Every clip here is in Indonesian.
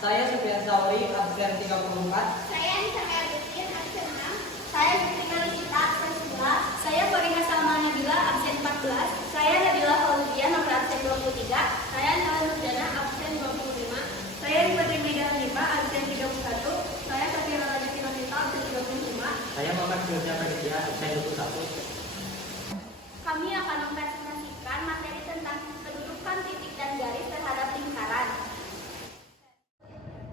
Saya Sufyan Sauri, absen 34. Saya Anissa Merditin, absen 6. Saya Justina Nikita, absen 11. Saya Fariha Salma Nabila, absen 14. Saya Nabila Fauziah, nomor absen 23. Saya Nala Nurdana, absen 25. Saya Rifat Medan Hanifah, absen 31. Saya Safira Rajati Nafita, absen 35. Saya Muhammad Firza Raditya, absen 21. Kami akan mempresentasikan materi tentang kedudukan titik dan garis terhadap lingkaran.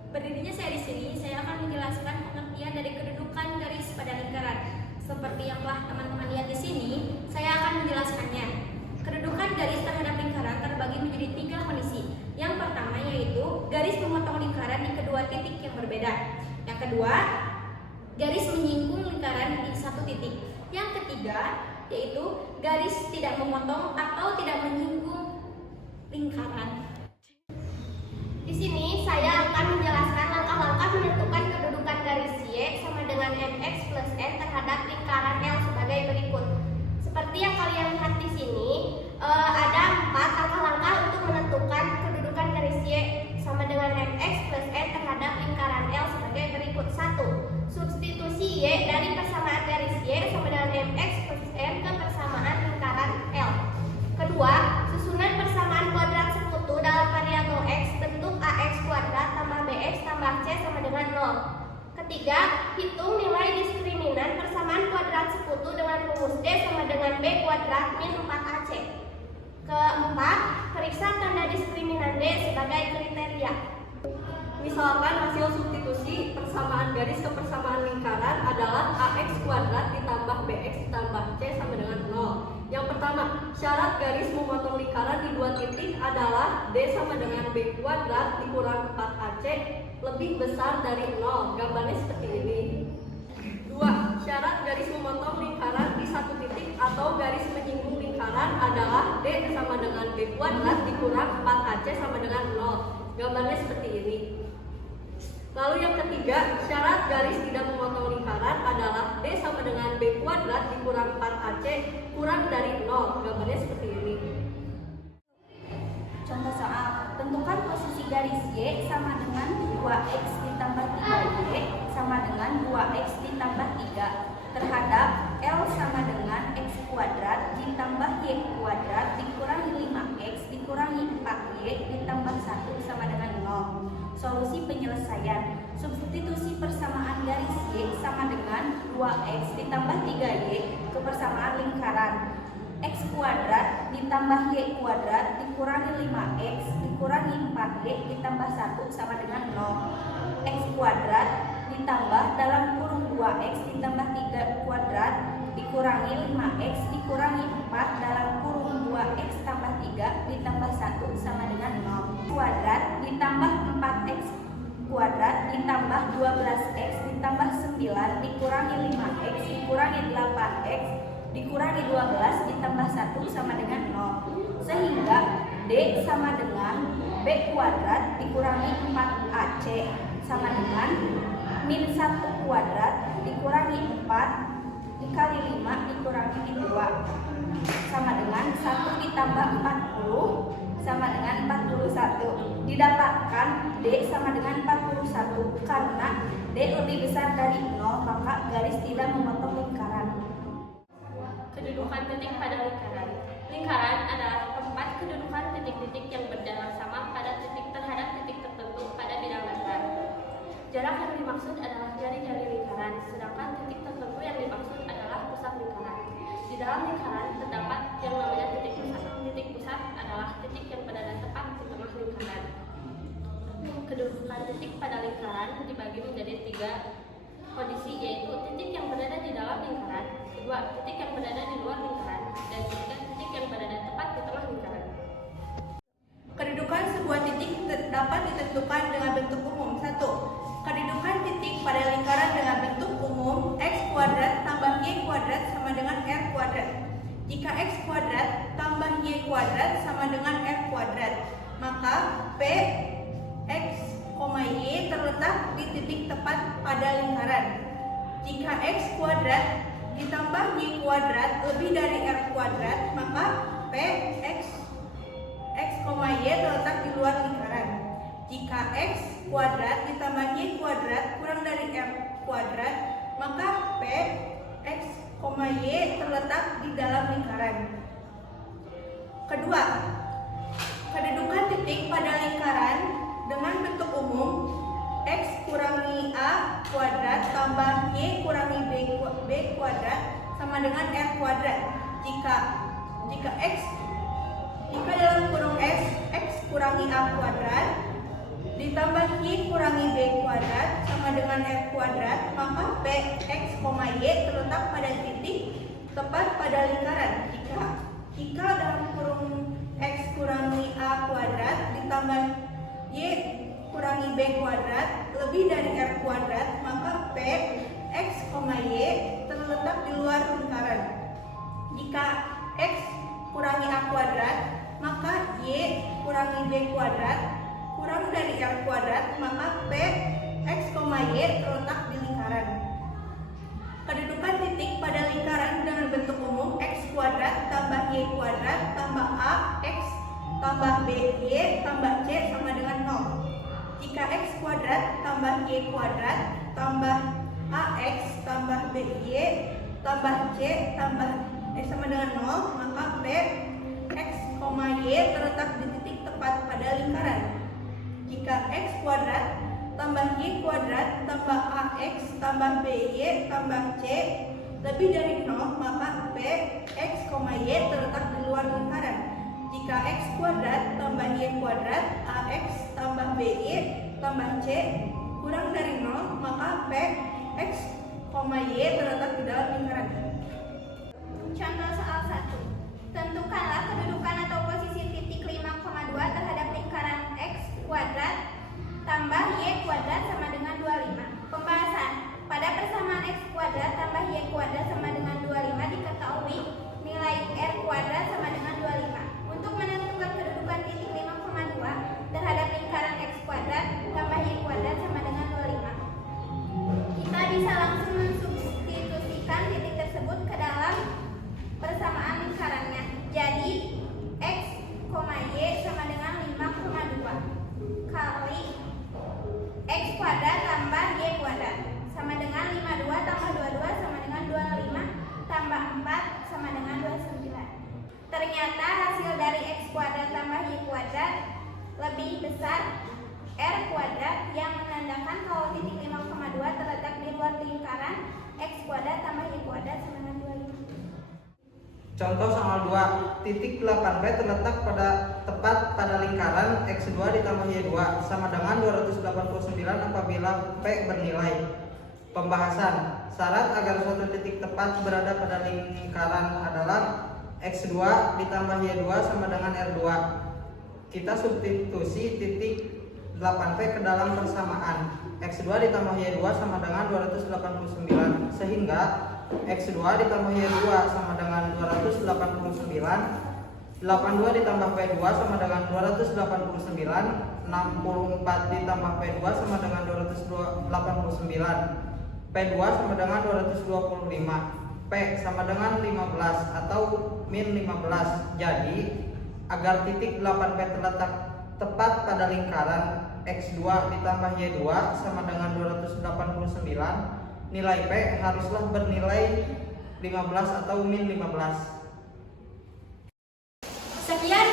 Berdirinya saya di sini, saya akan menjelaskan pengertian dari kedudukan garis pada lingkaran. Seperti yang telah teman-teman lihat di sini, saya akan menjelaskannya. Kedudukan garis terhadap lingkaran terbagi menjadi 3 kondisi. Yang pertama yaitu garis memotong lingkaran di kedua titik yang berbeda. Yang kedua, garis menyinggung lingkaran di satu titik. Yang ketiga, yaitu garis tidak memotong atau tidak menyinggung lingkaran. Di sini saya akan menjelaskan langkah-langkah menentukan kedudukan garis Y sama dengan MX plus N terhadap lingkaran L sebagai berikut. Seperti yang kalian lihat di sini, ada 4 langkah-langkah untuk menentukan kedudukan garis Y sama dengan MX plus N terhadap lingkaran L sebagai berikut. 1. Substitusi Y dari persamaan garis Y sama dengan MX plus N ke persamaan lingkaran L. Kedua, susunan persamaan kuadrat sekutu dalam variabel X bentuk AX kuadrat tambah BX tambah C sama dengan 0. Ketiga, hitung nilai diskriminan persamaan kuadrat sekutu dengan rumus D sama dengan B kuadrat min 4AC. Keempat, periksa tanda diskriminan D sebagai kriteria. Misalkan hasil substitusi persamaan garis ke persamaan lingkaran adalah AX kuadrat ditambah BX ditambah C sama dengan 0. Yang pertama, syarat garis memotong lingkaran di 2 titik adalah D sama dengan B kuadrat dikurang 4AC lebih besar dari 0. Gambarnya seperti ini. 2. Syarat garis memotong lingkaran di 1 titik atau garis menyinggung lingkaran adalah D sama dengan B kuadrat dikurang 4AC sama dengan 0. Gambarnya seperti ini. Lalu yang ketiga, syarat garis tidak memotong lingkaran adalah D sama dengan B kuadrat dikurang 4AC kurang dari 0. Gambarnya seperti ini. Contoh soal, tentukan posisi garis Y sama dengan 2X ditambah 3Y sama dengan 2X ditambah 3 terhadap L sama dengan X kuadrat ditambah Y kuadrat dikurangi 5X dikurangi 4Y ditambah 1 sama dengan 0. Solusi penyelesaian, substitusi persamaan garis Y sama dengan 2X ditambah 3Y ke persamaan lingkaran. X kuadrat ditambah Y kuadrat dikurangi 5X dikurangi 4Y ditambah 1 sama dengan 0. X kuadrat ditambah dalam kurung 2X ditambah 3 kuadrat dikurangi 5X dikurangi 4 dalam kurung 2X tambah 3 ditambah 1 sama dengan 0. Kuadrat ditambah 4X kuadrat ditambah 12X ditambah 9 dikurangi 5X dikurangi 8X dikurangi 12 ditambah 1 sama dengan 0. Sehingga D sama dengan B kuadrat dikurangi 4AC sama dengan min 1 kuadrat dikurangi 4 dikali 5 dikurangi 2 sama dengan 1 ditambah 40 sama dengan 41. Didapatkan D sama dengan 41 karena D lebih besar dari 0, maka garis tidak memotong lingkaran. Kedudukan titik pada lingkaran. Lingkaran adalah tempat kedudukan titik-titik yang berjarak sama pada titik terhadap titik tertentu pada bidang dasar. Jarak yang dimaksud adalah jari-jari lingkaran, sedangkan titik tertentu yang dimaksud adalah pusat lingkaran. Di dalam lingkaran terdapat yang namanya titik pusat. Titik pusat adalah titik yang berada tepat di tengah lingkaran. Kedudukan titik pada lingkaran dibagi menjadi 3 kondisi, yaitu titik yang berada di dalam lingkaran, 2 titik yang berada di luar lingkaran, dan 3 titik yang berada tepat di tengah lingkaran. Kedudukan sebuah titik dapat ditentukan dengan bentuk umum. 1. Kedudukan titik pada lingkaran dengan bentuk umum X kuadrat tambah Y kuadrat sama dengan R kuadrat. Jika X kuadrat tambah Y kuadrat sama dengan R kuadrat, maka P, X, Y terletak di titik tepat pada lingkaran. Jika X kuadrat ditambah Y kuadrat lebih dari R kuadrat, maka P, X, Y terletak di luar lingkaran. Jika X kuadrat ditambah Y kuadrat kurang dari R kuadrat, maka P X, Y terletak di dalam lingkaran. Kedua, kedudukan titik pada lingkaran dengan bentuk umum X kurangi A kuadrat tambah Y kurangi B kuadrat sama dengan R kuadrat. Jika dalam kurung X kurangi A kuadrat ditambah Y kurangi B kuadrat sama dengan R kuadrat, maka P X, Y terletak pada titik tepat pada lingkaran. Jika dalam kurung X kurangi A kuadrat ditambah Y kurangi B kuadrat lebih dari R kuadrat, maka P X, Y terletak di luar lingkaran. Jika X kurangi A kuadrat, maka Y kurangi B kuadrat kurang dari R kuadrat, maka P X, Y terletak di lingkaran. Kedudukan titik pada lingkaran dengan bentuk umum X kuadrat tambah Y kuadrat tambah A X tambah B Y tambah C sama dengan 0. Jika X kuadrat tambah Y kuadrat tambah AX tambah BY tambah C tambah sama dengan 0, maka P X, Y terletak di titik tepat pada lingkaran. Jika X kuadrat tambah Y kuadrat tambah AX tambah BY tambah C lebih dari 0, maka P X, Y terletak di luar lingkaran. Jika X kuadrat tambah Y kuadrat AX tambah BY tambah C kurang dari 0, maka P X, Y terletak di dalam lingkaran. Contoh soal 1. Tentukanlah kedudukan atau posisi titik 5,2 terhadap lingkaran X kuadrat tambah Y kuadrat sama dengan 25. Pembahasan. Pada persamaan X kuadrat tambah Y kuadrat sama dengan 25 diketahui nilai R kuadrat sama dengan 25. Untuk menentukan kedudukan titik 5,2 terhadap lingkaran X kuadrat tambah Y kuadrat sama dengan 25. Kita bisa langsung mensubstitusikan titik tersebut ke dalam persamaan lingkarannya. Jadi X, Y sama dengan 5,2 kali X kuadrat tambah Y kuadrat sama dengan 52 tambah 22 sama dengan 25 tambah 4 sama dengan 29. Ternyata hasil dari X kuadrat tambah Y kuadrat lebih besar R kuadrat, yang menandakan kalau titik 5,2 terletak di luar lingkaran X kuadrat tambah Y kuadrat sama dengan 25. Contoh soal 2. Titik 8P terletak tepat pada lingkaran X2 ditambah Y2 sama dengan 289 apabila P bernilai. Pembahasan. Syarat agar suatu titik tepat berada pada lingkaran adalah X2 ditambah Y2 sama dengan R2. Kita substitusi titik 8P ke dalam persamaan. X2 ditambah Y2 sama dengan 289, sehingga X2 ditambah Y2 sama dengan 289, 82 ditambah P2 sama dengan 289, 64 ditambah P2 sama dengan 289, P2 sama dengan 225, P sama dengan 15 atau min 15. Jadi, agar titik 8P terletak tepat pada lingkaran X2 ditambah Y2 sama dengan 289, nilai P haruslah bernilai 15 atau min 15. Sekian